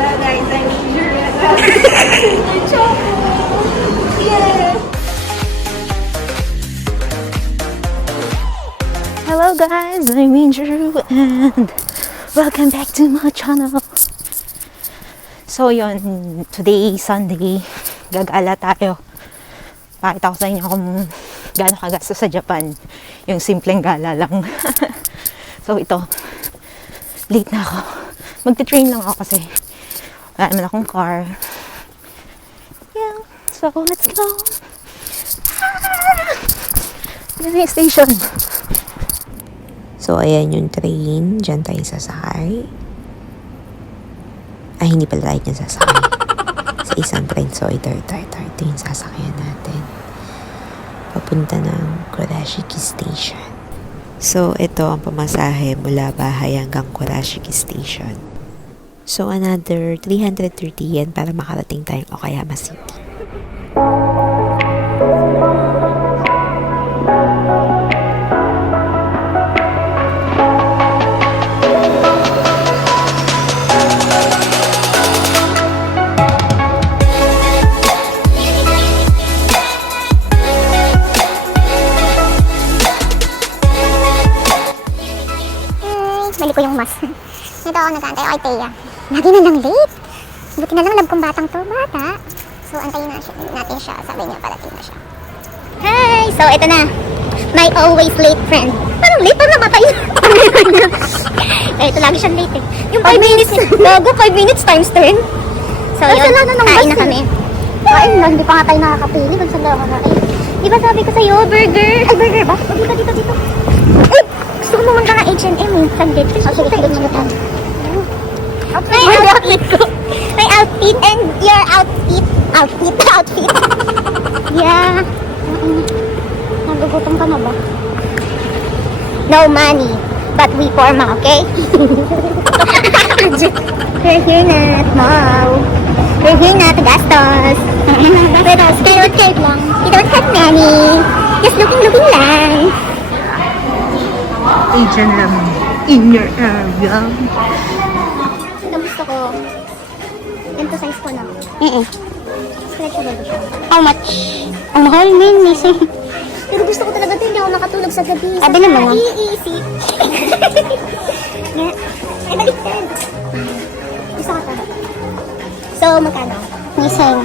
Hello guys, I'm Angel. Yeah. Hello guys, I'm Angel and welcome back to my channel. So yun, today Sunday, gagala tayo. Pakita ko sa inyo kung gaano kagastos sa Japan. Yung simpleng gala lang. So ito, late na ako. Magte-train lang ako kasi wala naman akong car. Yeah, so let's go. Yan na yung station. So, ayan yung train. Diyan tayo sasakay. Ay, hindi pala tayo dyan sasakay. Sa isang train. So, ito yung sasakyan natin. Papunta ng Kurashiki Station. So, ito ang pamasahe mula bahay hanggang Kurashiki Station. So, another 330 yen para makarating tayong Okayama City. Balik ko yung mask. Ito ako nag-aantay kay Thea. Lagi na lang late. Buti na lang love kong batang to. Bata. So, antayin natin siya. Sabi niya, parating na siya. Hi! So, ito na. My always late friend. Parang late? Parang namatay. Ito, lagi siyang late eh. Yung 5 minutes. Bago, 5 minutes times 10. So, yun. Kain na kami. Kain lang. Hindi pa nga tayo nakakapili. Kung saan daw ako kain. Di ba sabi ko sa'yo, burger? Ay, burger ba? Dito. Uy! Gusto ko naman ka ng H&M eh. Saglit. Sige, tayo. My outfit ko. My outfit and your outfit. Outfit. Yeah. Nagugutom ka na ba? No money. But we forma, okay? We're here na at mall. We're here na to gastos. Pero cake lang. We don't have money. Just looking lang. H&M in your area. Ang gusto ko, ganito size ko na. Stretchable siya. How much? Ang mahal, Missy. Pero gusto ko talaga ito, hindi ako nakatulog sa gabi. Sabi naman na. Iisip. Ay, baliktad. Gusto ka talaga. So, magkano? Missing.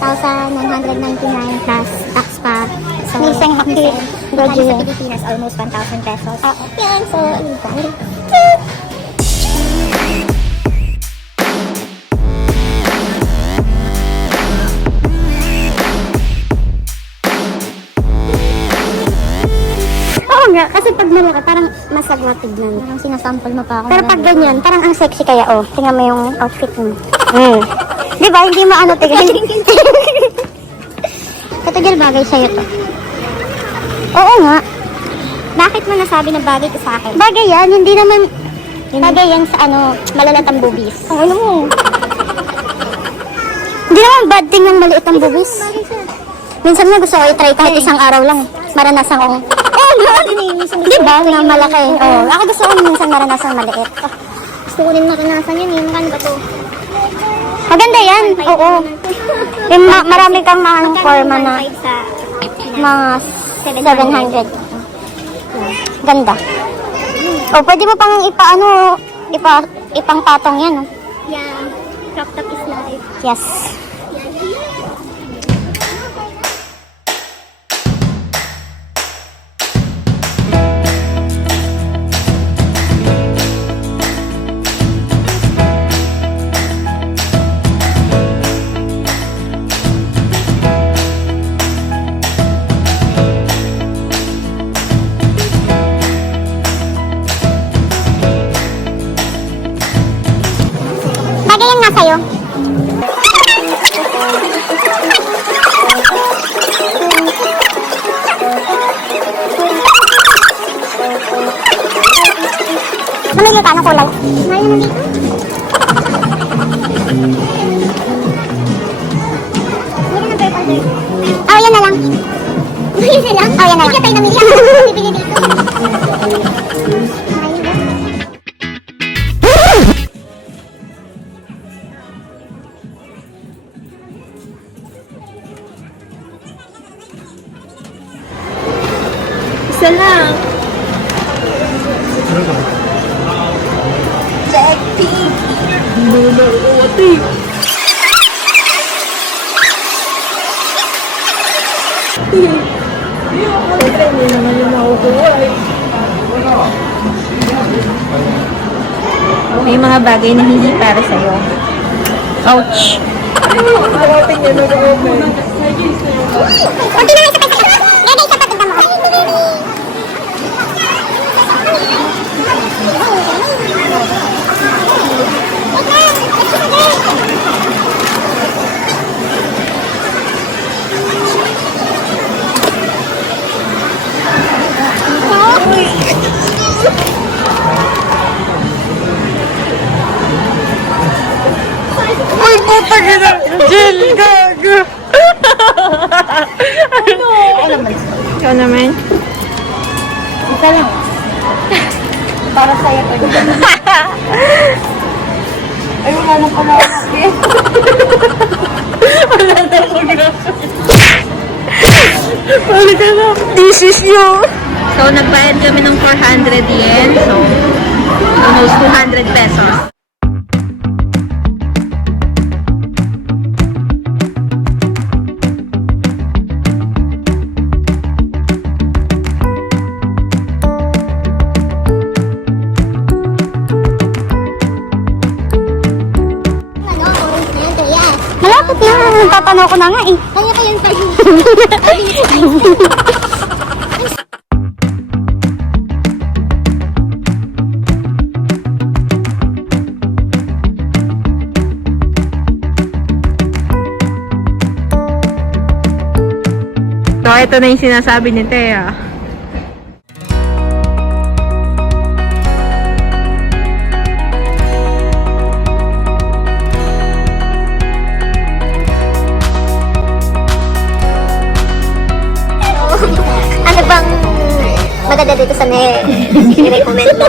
1,999 plus tax pa. So, Missing happy. Graduate. Sa Pilipinas, almost 1,000 pesos. Yan, so, balik. Kasi pag malaki, parang masagwa tignan. Parang sinasample mo pa ako. Pero pag ganyan, parang ang sexy kaya, oh. Tingnan mo yung outfit mo. Di ba? Hindi mo tignan. Katagal bagay sa'yo to. Oo nga. Bakit mo nasabi na bagay ko sa akin? Bagay yan, hindi naman bagay yan sa malalatang boobies. Ang ano mo? Hindi naman bad thing yung maliit ang boobies. Minsan nga gusto ko i-try kahit isang araw lang. Maranasan ko. Di ba? Na malaki. Oh, ako gusto ko minsan maranasan maliit. Gusto ko din maranasan yun. Magkano ba to? Maganda yan. Oo. Yung marami kang mga forma na mga 700. Ganda. Oh, pwede mo pang ipang patong yan. Oh. Yeah. Crop top is life. Yes. Bagay yan nga sa'yo. Mamili ka ng kulay. Mahal naman dito. Oh, yan na lang. Yan na lang? Oh, yan na lang. Kaya tayo namili. Ako bibili dito. Isa lang. May mga bagay na hindi para sa'yo. Ouch! Uy, puta ka Jill, gago! Ikaw naman. Isa lang. Para sa'yo to. Ay, wala na pala ako. Balik ka na. This is you. So, nagbayad kami ng 400 yen. So, almost 200 pesos. Malapit na. Tatanaw ko na nga eh. Kaya pa yung So, ito na yung sinasabi ni Thea. Ano bang maganda dito sa ni-recommend mo?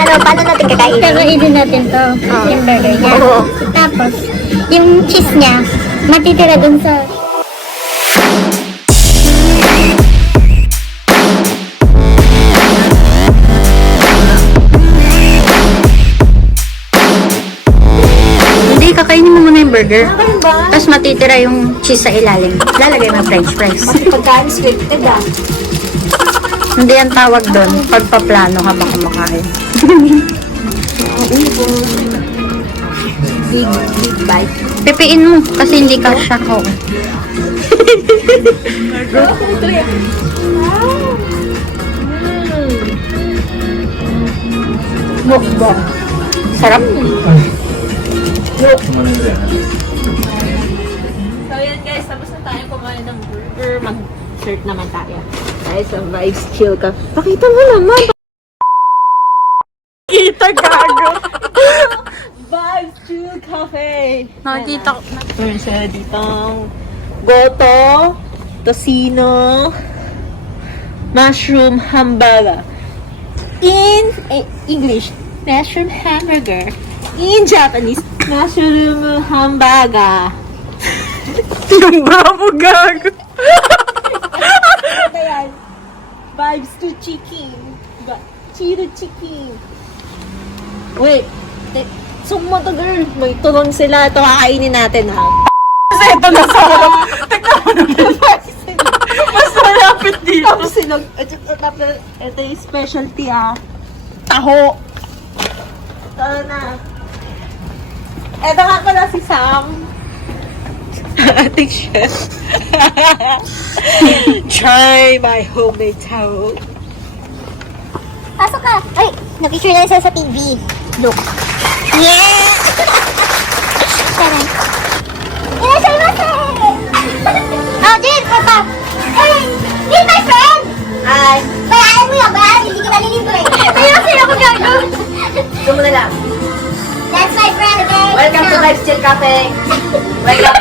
Paano natin kakainin? Kakainin natin to, yung burger niya. Oo. Tapos, yung cheese niya, matitira dun sa... Hindi, kakainin mo muna yung burger. Tapos matitira yung cheese sa ilalim. Lalagay mo french fries. Pagkain scripted ah. Hindi ang tawag doon. Pagpaplano ka ba kumakain. Big bite. Pipiin mo kasi hindi ka siya ko. Mukbang. Sarap. So yun guys, tapos na tayo kumain ng burger. Mag-shirt naman tayo. Guys, sa Vibes Chill ka. Pakita mo naman! Kita gago. Vibes Chill Cafe! Nakikita ko. Meron siya ditong goto, tocino, mushroom hamburger. In English, mushroom hamburger. In Japanese, mushroom hamburger. Bravo gago. Ayan. Vibes to chicken. Chiro chicken. Wait. Summa to girl. May tulong sila. Ito kakainin natin ha. Kasi ito na sa harap. Mas malapit dito. Tapos sinog. Ito yung specialty ha. Taho. Ito na. Ito nga pala si Sam. Ating chef. Try my homemade taho. Pasok ka. Ay, nag-picture na siya sa TV. Look. Yeah! Tara. Irashaimase! Oh, Jill, papa. Hey, Jill, my friend! Hi. Bayaran mo yan, bayaran. Hindi ka malilibre. Ayun, sila ko gago. Ito mo na lang. That's my friend, okay? Welcome to Vibes Chill Cafe. Welcome.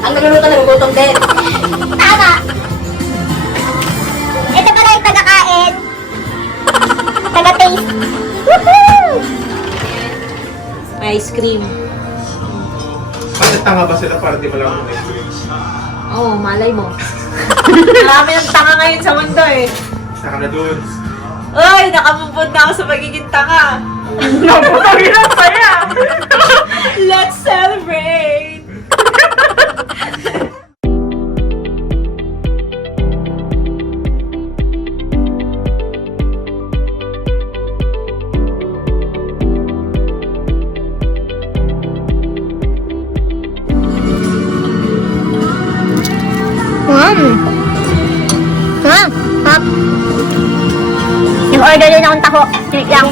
Ang nagluluto ng gutom din. Tama. Ito pala yung taga-kain. Taga-taste. Woohoo! May ice cream. Bakit tanga ba sila para di mo lang ice cream? Oh, malay mo. Marami ng tanga ngayon sa mundo eh. Saka na dun. Uy, nakamubod na ako sa pagiging tanga. Naputangin ang saya. Let's celebrate. Hop. Nag-order din akong taho. Wait lang.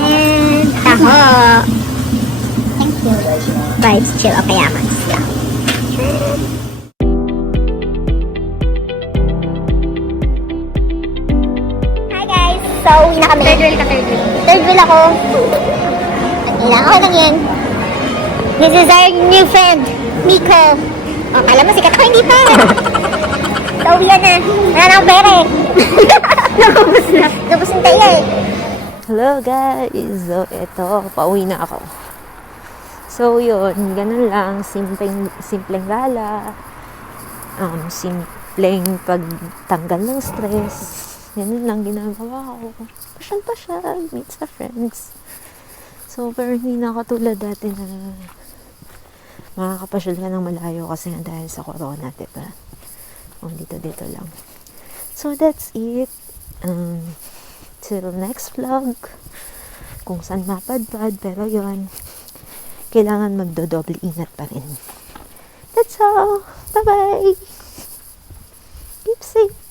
Taho. Thank you. Vibes chill o kayaman. Hi guys! So, uwi na kami. Third wheel ka, third wheel. Third wheel ako. Nag-ina ako lang yan. This is our new friend, Miko. Oh, kala mo sikat ako, hindi pa. So, uwi na. Wala na akong pera eh. Nagubos na. Nagubos na tayo eh. Hello guys! So, eto, pauwi na ako. So, yun, ganun lang, simpleng gala, simpleng pagtanggal ng stress, ganun lang ginagawa ko. Pasyal, meet sa friends. So, pero hindi na katulad dati na makakapasyal ka ng malayo kasi nga dahil sa corona, diba? O, dito lang. So, that's it. Till next vlog. Kung saan mapadpad, pero yun, kailangan magdodoble ingat pa rin. That's all. Bye-bye. Keep safe.